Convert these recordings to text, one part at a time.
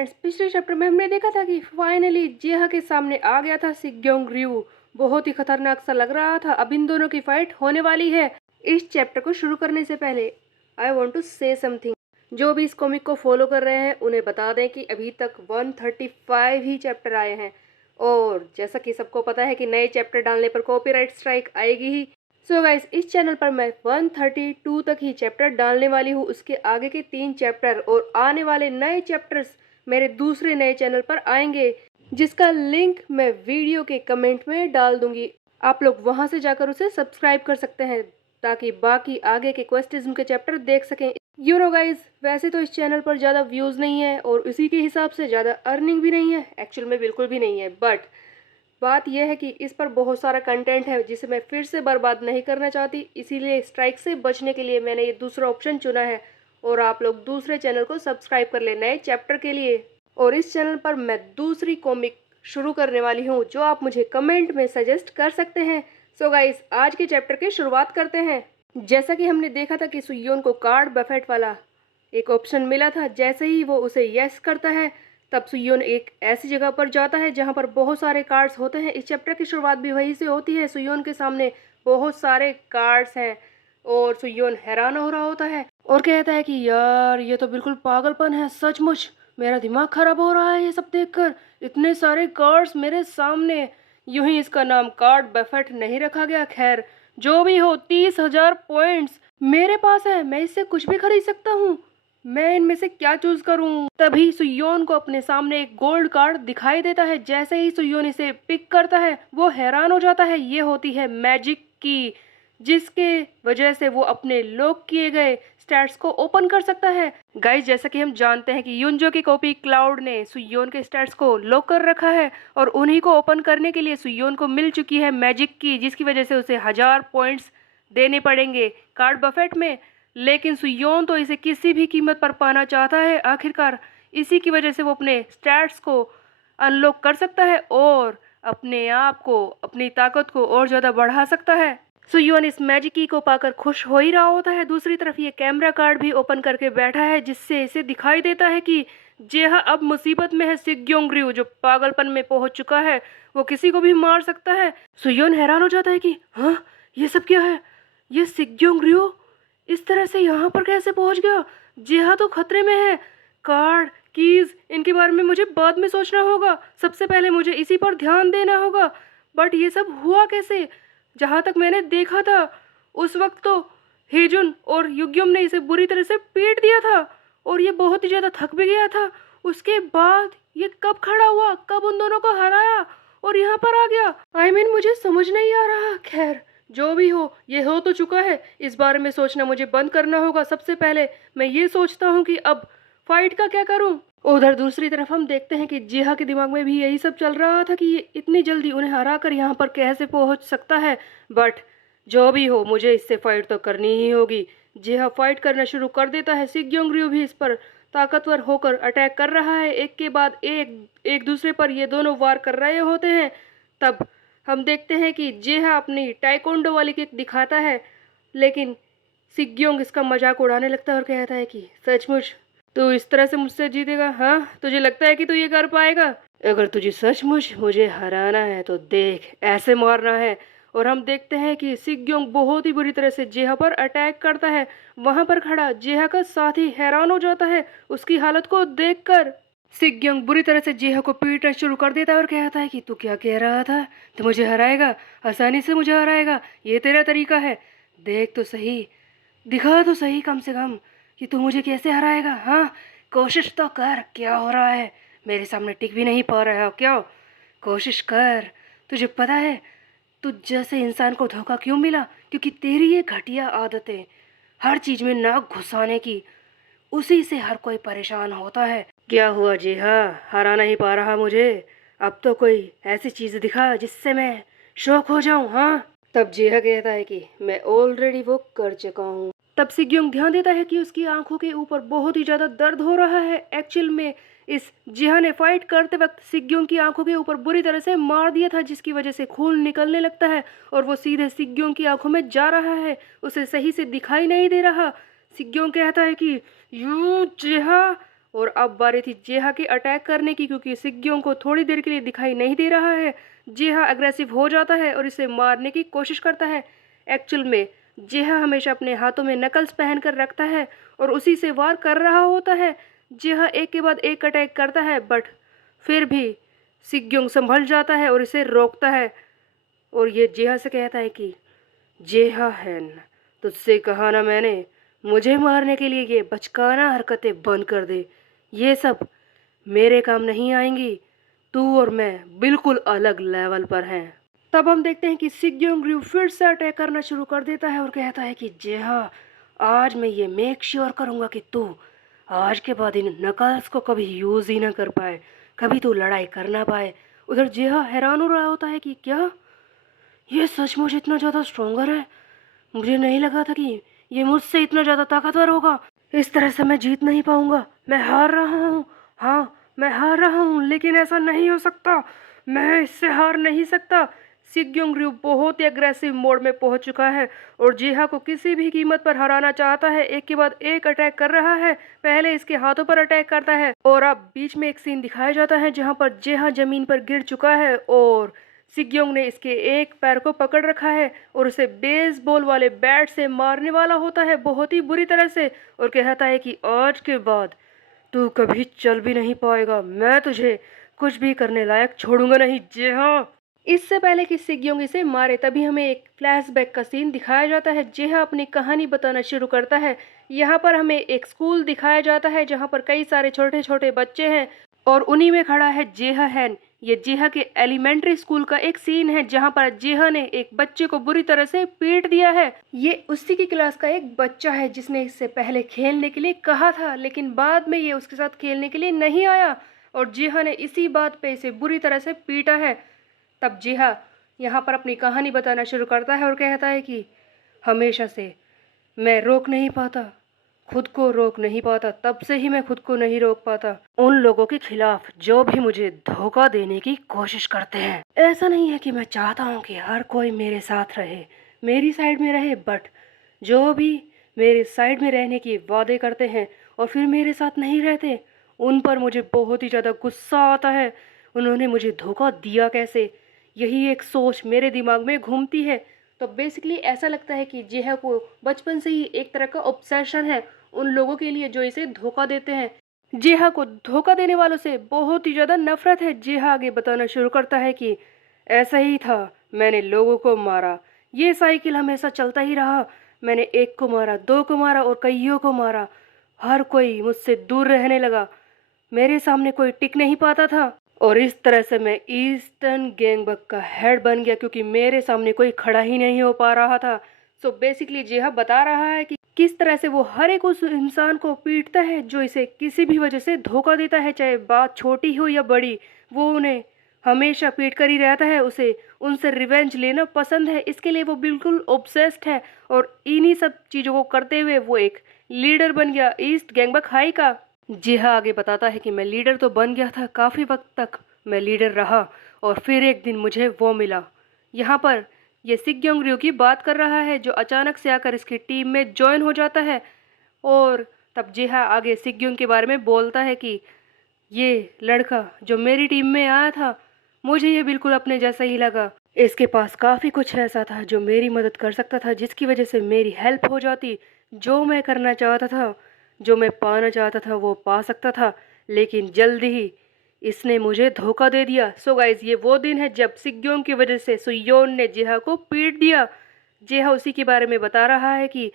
Friends, पिछले chapter में हमने देखा था कि फाइनली जेहा के सामने आ गया था सिग्योंग रयू। बहुत ही खतरनाक सा लग रहा था। अब इन दोनों की फाइट होने वाली है। इस चैप्टर को शुरू करने से पहले I want to say something. जो भी इस कॉमिक को फॉलो कर रहे हैं उन्हें बता दें कि अभी तक 135 ही चैप्टर आए हैं, और जैसा कि सबको पता है कि नए चैप्टर डालने पर कॉपीराइट स्ट्राइक आएगी ही। सो गाइस, इस चैनल पर मैं 132 तक ही चैप्टर डालने वाली हूँ। उसके आगे के 3 चैप्टर और आने वाले नए चैप्टर्स मेरे दूसरे नए चैनल पर आएंगे, जिसका लिंक मैं वीडियो के कमेंट में डाल दूंगी। आप लोग वहां से जाकर उसे सब्सक्राइब कर सकते हैं ताकि बाकी आगे के क्वेश्चंस के चैप्टर देख सकें। यू नो गाइज, वैसे तो इस चैनल पर ज़्यादा व्यूज़ नहीं है और उसी के हिसाब से ज़्यादा अर्निंग भी नहीं है। एक्चुअल में बिल्कुल भी नहीं है, बट बात यह है कि इस पर बहुत सारा कंटेंट है जिसे मैं फिर से बर्बाद नहीं करना चाहती। इसीलिए स्ट्राइक से बचने के लिए मैंने ये दूसरा ऑप्शन चुना है, और आप लोग दूसरे चैनल को सब्सक्राइब कर ले नए चैप्टर के लिए। और इस चैनल पर मैं दूसरी कॉमिक शुरू करने वाली हूँ जो आप मुझे कमेंट में सजेस्ट कर सकते हैं। सो गाइस, आज के चैप्टर की शुरुआत करते हैं। जैसा कि हमने देखा था कि सुयोन को कार्ड बफेट वाला एक ऑप्शन मिला था। जैसे ही वो उसे यस करता है, तब सुयोन एक ऐसी जगह पर जाता है जहां पर बहुत सारे कार्ड्स होते हैं। इस चैप्टर की शुरुआत भी वहीं से होती है। सुयोन के सामने बहुत सारे कार्ड्स हैं और सुयोन हैरान हो रहा होता है और कहता है कि यार, ये तो बिल्कुल पागलपन है। सचमुच मेरा दिमाग खराब हो रहा है ये सब देखकर। इतने सारे कार्ड्स मेरे सामने। यूं ही इसका नाम कार्ड बफेट नहीं रखा गया। खैर, जो भी हो, 30,000 पॉइंट्स मेरे पास है। मैं इससे कुछ भी खरीद सकता हूँ। मैं इनमें से क्या चूज करूं? तभी सुयोन को अपने सामने एक गोल्ड कार्ड दिखाई देता है। जैसे ही सुयोन इसे पिक करता है, वो हैरान हो जाता है। ये होती है मैजिक की, जिसके वजह से वो अपने लॉक किए गए स्टैट्स को ओपन कर सकता है। गाइस, जैसा कि हम जानते हैं कि युनजो की कॉपी क्लाउड ने सुयोन के स्टैट्स को लॉक कर रखा है, और उन्हीं को ओपन करने के लिए सुयोन को मिल चुकी है मैजिक की, जिसकी वजह से उसे 1000 पॉइंट्स देने पड़ेंगे कार्ड बफेट में। लेकिन सुयोन तो इसे किसी भी कीमत पर पाना चाहता है। आखिरकार इसी की वजह से वो अपने स्टैट्स को अनलॉक कर सकता है और अपने आप को, अपनी ताकत को और ज़्यादा बढ़ा सकता है। सुयोन इस मैजिक की को पाकर खुश हो ही रहा होता है। दूसरी तरफ ये कैमरा कार्ड भी ओपन करके बैठा है, जिससे इसे दिखाई देता है कि जेहा अब मुसीबत में है। सिग्योंग रयू जो पागलपन में पहुंच चुका है, वो किसी को भी मार सकता है। सुयोन हैरान हो जाता है कि हाँ, ये सब क्या है? ये सिग्योंग रयू इस तरह से यहाँ पर कैसे पहुंच गया? जेहा तो खतरे में है। कार्ड, कीज, इनके बारे में मुझे बाद में सोचना होगा। सबसे पहले मुझे इसी पर ध्यान देना होगा। बट ये सब हुआ कैसे? जहाँ तक मैंने देखा था, उस वक्त तो हेजुन और युग्युम ने इसे बुरी तरह से पीट दिया था और ये बहुत ही ज़्यादा थक भी गया था। उसके बाद ये कब खड़ा हुआ, कब उन दोनों को हराया और यहाँ पर आ गया? मुझे समझ नहीं आ रहा। खैर, जो भी हो, ये हो तो चुका है। इस बारे में सोचना मुझे बंद करना होगा। सबसे पहले मैं ये सोचता हूँ कि अब फाइट का क्या करूँ। उधर दूसरी तरफ हम देखते हैं कि जेहा के दिमाग में भी यही सब चल रहा था कि ये इतनी जल्दी उन्हें हरा कर यहाँ पर कैसे पहुँच सकता है। बट जो भी हो, मुझे इससे फाइट तो करनी ही होगी। जेहा फाइट करना शुरू कर देता है। सिग्योंग रयू भी इस पर ताकतवर होकर अटैक कर रहा है। एक के बाद एक दूसरे पर ये दोनों वार कर रहे होते हैं। तब हम देखते हैं कि जेहा अपनी टाइकोंडो वाली किक दिखाता है, लेकिन सिग्योंग इसका मजाक उड़ाने लगता है और कहता है कि सचमुच तू इस तरह से मुझसे जीतेगा? हाँ, तुझे लगता है कि तू ये कर पाएगा? अगर तुझे सचमुच मुझे हराना है तो देख, ऐसे मारना है। और हम देखते हैं कि सिग्योंग बहुत ही बुरी तरह से जेहा पर अटैक करता है। वहां पर खड़ा जेहा का साथी हैरान हो जाता है उसकी हालत को देखकर। सिग्योंग बुरी तरह से जेहा को पीटना शुरू कर देता है और कहता है कि तू क्या कह रहा था? तू मुझे हराएगा? आसानी से मुझे हराएगा? ये तेरा तरीका है? देख तो सही, दिखा तो सही कम से कम कि तू मुझे कैसे हराएगा। हाँ, कोशिश तो कर। क्या हो रहा है? मेरे सामने टिक भी नहीं पा रहा हो क्या? कोशिश कर। तुझे पता है तुझ जैसे इंसान को धोखा क्यों मिला? क्योंकि तेरी ये घटिया आदतें, हर चीज में नाक घुसाने की, उसी से हर कोई परेशान होता है। क्या हुआ जी? हाँ, हरा नहीं पा रहा मुझे? अब तो कोई ऐसी चीज दिखा जिससे मैं शौक हो जाऊं। हाँ, तब जेहा कहता है कि मैं ऑलरेडी वो कर चुका हूँ। तब सिग्योंग ध्यान देता है कि उसकी आंखों के ऊपर बहुत ही ज्यादा दर्द हो रहा है। एक्चुअल में इस जेहा ने फाइट करते वक्त सिग्योंग की आंखों के ऊपर बुरी तरह से मार दिया था, जिसकी वजह से खून निकलने लगता है और वो सीधे सिग्योंग की आंखों में जा रहा है। उसे सही से दिखाई नहीं दे रहा। सिग्योंग कहता है कि यू जेहा, और अब बारी थी जेहा की अटैक करने की, क्योंकि सिग्योंग को थोड़ी देर के लिए दिखाई नहीं दे रहा है। जेहा अग्रेसिव हो जाता है और इसे मारने की कोशिश करता है। एक्चुअल में जेहा हमेशा अपने हाथों में नकल्स पहन कर रखता है और उसी से वार कर रहा होता है। जेहा एक के बाद एक अटैक करता है, बट फिर भी सिग्योंग संभल जाता है और इसे रोकता है। और ये जेहा से कहता है कि जेहा हैन, तुझसे कहा ना मैंने, मुझे मारने के लिए ये बचकाना हरकतें बंद कर दे। ये सब मेरे काम नहीं आएंगी। तू और मैं बिल्कुल अलग लेवल पर हैं। तब हम देखते हैं कि सिग्योंग रयू फिर से अटैक करना शुरू कर देता है और कहता है कि जेहा, आज मैं ये मेक श्योर करूँगा कि तू आज के बाद इन नकल्स को कभी यूज़ ही ना कर पाए, कभी तू लड़ाई कर ना पाए। उधर जेहा हैरान हो रहा होता है कि क्या ये सचमुच इतना ज़्यादा स्ट्रोंगर है? मुझे नहीं लगा था कि ये मुझसे इतना ज़्यादा ताकतवर होगा। इस तरह से मैं जीत नहीं पाऊंगा। मैं हार रहा हूँ। हाँ, मैं हार रहा हूँ, लेकिन ऐसा नहीं हो सकता। मैं इससे हार नहीं सकता। सिग्योंग रयू बहुत ही अग्रेसिव मोड में पहुंच चुका है और जेहा को किसी भी कीमत पर हराना चाहता है। एक के बाद एक अटैक कर रहा है। पहले इसके हाथों पर अटैक करता है और अब बीच में एक सीन दिखाया जाता है जहां पर जेहा जमीन पर गिर चुका है और सिग्योंग ने इसके एक पैर को पकड़ रखा है और उसे बेसबॉल वाले बैट से मारने वाला होता है, बहुत ही बुरी तरह से, और कहता है कि आज के बाद तू कभी चल भी नहीं पाएगा। मैं तुझे कुछ भी करने लायक छोड़ूंगा नहीं। जी हाँ। इससे पहले कि सिग्योंग इसे मारे तभी हमें एक फ्लैशबैक का सीन दिखाया जाता है। जेहा अपनी कहानी बताना शुरू करता है। यहाँ पर हमें एक स्कूल दिखाया जाता है जहाँ पर कई सारे छोटे छोटे बच्चे हैं और उन्हीं में खड़ा है जेहा हैन। ये जेहा के एलिमेंट्री स्कूल का एक सीन है जहाँ पर जेहा ने एक बच्चे को बुरी तरह से पीट दिया है। ये उसी की क्लास का एक बच्चा है जिसने इससे पहले खेलने के लिए कहा था, लेकिन बाद में ये उसके साथ खेलने के लिए नहीं आया और जेहा ने इसी बात पे इसे बुरी तरह से पीटा है। तब जेहा यहाँ पर अपनी कहानी बताना शुरू करता है और कहता है कि हमेशा से मैं रोक नहीं पाता, खुद को रोक नहीं पाता, तब से ही मैं खुद को नहीं रोक पाता उन लोगों के खिलाफ जो भी मुझे धोखा देने की कोशिश करते हैं। ऐसा नहीं है कि मैं चाहता हूँ कि हर कोई मेरे साथ रहे, मेरी साइड में रहे, बट जो भी मेरे साइड में रहने की वादे करते हैं और फिर मेरे साथ नहीं रहते, उन पर मुझे बहुत ही ज़्यादा गुस्सा आता है। उन्होंने मुझे धोखा दिया कैसे, यही एक सोच मेरे दिमाग में घूमती है। तो बेसिकली ऐसा लगता है कि जेहा को बचपन से ही एक तरह का ऑब्सेशन है उन लोगों के लिए जो इसे धोखा देते हैं। जेहा को धोखा देने वालों से बहुत ही ज़्यादा नफरत है। जेहा आगे बताना शुरू करता है कि ऐसा ही था, मैंने लोगों को मारा, ये साइकिल हमेशा चलता ही रहा। मैंने एक को मारा, दो को मारा और कईयों को मारा। हर कोई मुझसे दूर रहने लगा, मेरे सामने कोई टिक नहीं पाता था और इस तरह से मैं ईस्टर्न गैंगबक का हेड बन गया क्योंकि मेरे सामने कोई खड़ा ही नहीं हो पा रहा था। सो बेसिकली जेहा बता रहा है कि किस तरह से वो हर एक उस इंसान को पीटता है जो इसे किसी भी वजह से धोखा देता है, चाहे बात छोटी हो या बड़ी, वो उन्हें हमेशा पीट कर ही रहता है। उसे उनसे रिवेंज लेना पसंद है, इसके लिए वो बिल्कुल ऑब्सेस्ड है और इन्हीं सब चीज़ों को करते हुए वो एक लीडर बन गया ईस्ट गैंगबक हाई का। जेहा आगे बताता है कि मैं लीडर तो बन गया था, काफ़ी वक्त तक मैं लीडर रहा और फिर एक दिन मुझे वो मिला। यहाँ पर ये सिग्योंग रयू की बात कर रहा है जो अचानक से आकर इसकी टीम में ज्वाइन हो जाता है और तब जेहा आगे सिग्योंग के बारे में बोलता है कि ये लड़का जो मेरी टीम में आया था, मुझे ये बिल्कुल अपने जैसा ही लगा। इसके पास काफ़ी कुछ ऐसा था जो मेरी मदद कर सकता था, जिसकी वजह से मेरी हेल्प हो जाती। जो मैं करना चाहता था, जो मैं पाना चाहता था, वो पा सकता था, लेकिन जल्दी ही इसने मुझे धोखा दे दिया। सो गाइज, ये वो दिन है जब सिग्योंग की वजह से सुयोन ने जेहा को पीट दिया। जेहा उसी के बारे में बता रहा है कि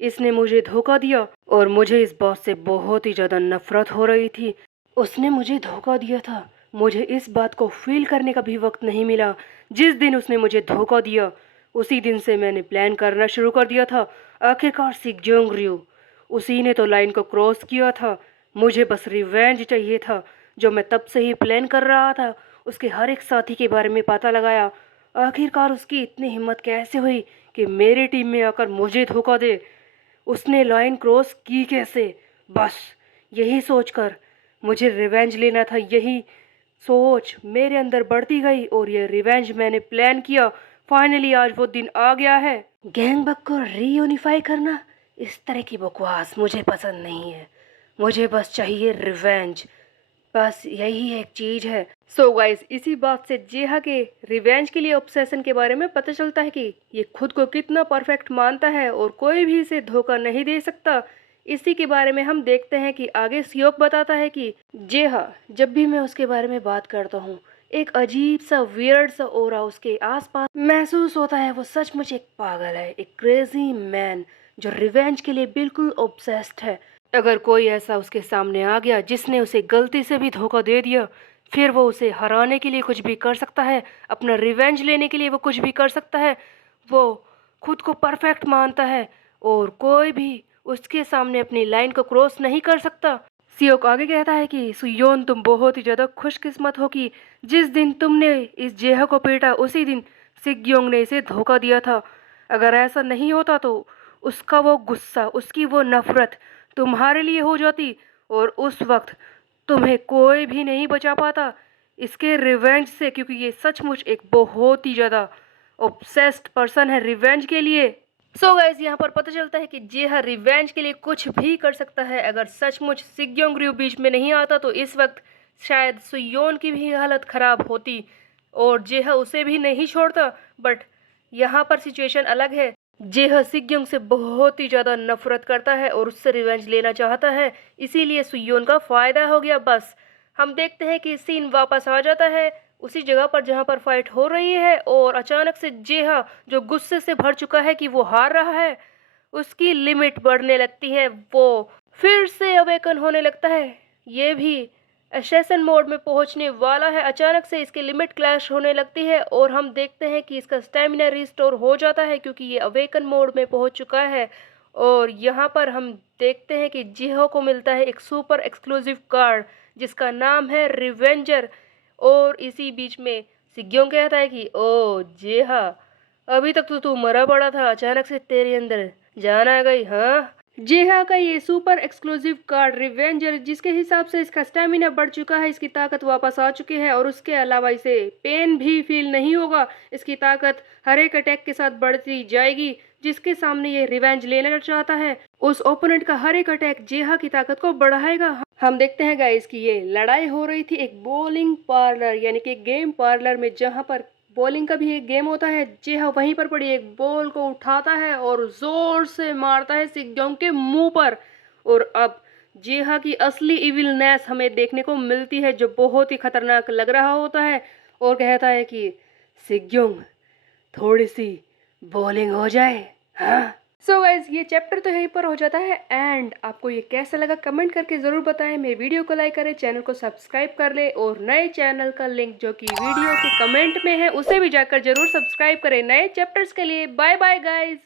इसने मुझे धोखा दिया और मुझे इस बात से बहुत ही ज़्यादा नफरत हो रही थी। उसने मुझे धोखा दिया था, मुझे इस बात को फील करने का भी वक्त नहीं मिला। जिस दिन उसने मुझे धोखा दिया उसी दिन से मैंने प्लान करना शुरू कर दिया था। आखिरकार सिग्योंग रयू, उसी ने तो लाइन को क्रॉस किया था। मुझे बस रिवेंज चाहिए था, जो मैं तब से ही प्लान कर रहा था। उसके हर एक साथी के बारे में पता लगाया। आखिरकार उसकी इतनी हिम्मत कैसे हुई कि मेरी टीम में आकर मुझे धोखा दे। उसने लाइन क्रॉस की कैसे? बस यही सोचकर मुझे रिवेंज लेना था। यही सोच मेरे अंदर बढ़ती गई और ये रिवेंज मैंने प्लान किया। फाइनली आज वो दिन आ गया है। गैंगबक को रीयूनिफाई करना, इस तरह की बकवास मुझे पसंद नहीं है। मुझे बस चाहिए रिवेंज, बस यही एक चीज है। सो गाइस, इसी बात से जेहा के रिवेंज के लिए ऑब्सेशन के बारे में पता चलता है कि ये खुद को कितना परफेक्ट मानता है और कोई भी इसे धोखा नहीं दे सकता। इसी के बारे में हम देखते हैं कि आगे सियोक बताता है कि जेहा, जब भी मैं उसके बारे में बात करता हूँ, एक अजीब सा वियर्ड सा ओरा उसके आसपास महसूस होता है। वो सचमुच एक पागल है, एक क्रेजी मैन जो रिवेंज के लिए बिल्कुल ऑब्सेस्ड है। अगर कोई ऐसा उसके सामने आ गया जिसने उसे गलती से भी धोखा दे दिया, फिर वो उसे हराने के लिए कुछ भी कर सकता है, अपना रिवेंज लेने के लिए वो कुछ भी कर सकता है। वो खुद को परफेक्ट मानता है और कोई भी उसके सामने अपनी लाइन को क्रॉस नहीं कर सकता। सियोक आगे कहता है कि सुयोन, तुम बहुत ही ज़्यादा खुशकिस्मत हो कि जिस दिन तुमने इस जेहा को पीटा उसी दिन सिग्योंग ने इसे धोखा दिया था। अगर ऐसा नहीं होता तो उसका वो गुस्सा, उसकी वो नफरत तुम्हारे लिए हो जाती और उस वक्त तुम्हें कोई भी नहीं बचा पाता इसके रिवेंज से, क्योंकि ये सचमुच एक बहुत ही ज़्यादा ऑब्सेस्ड पर्सन है रिवेंज के लिए। सो गाइस, यहाँ पर पता चलता है कि जेहा रिवेंज के लिए कुछ भी कर सकता है। अगर सचमुच सिग्योंग बीच में नहीं आता तो इस वक्त शायद सुयोन की भी हालत खराब होती और जेहा उसे भी नहीं छोड़ता। बट यहाँ पर सिचुएशन अलग है। जेहा सिग्योंग से बहुत ही ज़्यादा नफरत करता है और उससे रिवेंज लेना चाहता है, इसीलिए सुयोन का फ़ायदा हो गया। बस हम देखते हैं कि सीन वापस आ जाता है उसी जगह पर जहाँ पर फाइट हो रही है और अचानक से जेहा, जो गुस्से से भर चुका है कि वो हार रहा है, उसकी लिमिट बढ़ने लगती है। वो फिर से अवेकन होने लगता है। ये भी एसेसन मोड में पहुंचने वाला है। अचानक से इसकी लिमिट क्लैश होने लगती है और हम देखते हैं कि इसका स्टेमिना रिस्टोर हो जाता है क्योंकि ये अवेकन मोड में पहुंच चुका है। और यहाँ पर हम देखते हैं कि जेहा को मिलता है एक सुपर एक्सक्लूसिव कार्ड जिसका नाम है रिवेंजर। और इसी बीच में सिग्योंग कहता है कि ओ जेहा, अभी तक तो तू मरा पड़ा था, अचानक से तेरे अंदर जान आ गई, हाँ। जेहा का ये सुपर एक्सक्लूसिव कार्ड रिवेंजर, जिसके हिसाब से इसका स्टेमिना बढ़ चुका है, इसकी ताकत वापस आ चुकी है और उसके अलावा इसे पेन भी फील नहीं होगा। इसकी ताकत हर एक अटैक के साथ बढ़ती जाएगी। जिसके सामने ये रिवेंज लेना चाहता है उस ओपोनेंट का हर एक अटैक जेहा की ताकत को बढ़ाएगा। हम देखते हैं गाइस कि ये लड़ाई हो रही थी एक बॉलिंग पार्लर यानी कि गेम पार्लर में, जहां पर बॉलिंग का भी एक गेम होता है। जेहा वहीं पर पड़ी एक बॉल को उठाता है और जोर से मारता है सिग्योंग के मुंह पर। और अब जेहा की असली इविलनेस हमें देखने को मिलती है, जो बहुत ही खतरनाक लग रहा होता है और कहता है कि सिग्योंग, थोड़ी सी बॉलिंग हो जाए, हाँ। सो गाइज, ये चैप्टर तो यहीं पर हो जाता है एंड आपको ये कैसा लगा कमेंट करके ज़रूर बताएं। मेरे वीडियो को लाइक करें, चैनल को सब्सक्राइब कर ले और नए चैनल का लिंक जो कि वीडियो के कमेंट में है उसे भी जाकर जरूर सब्सक्राइब करें नए चैप्टर्स के लिए। Bye bye guys.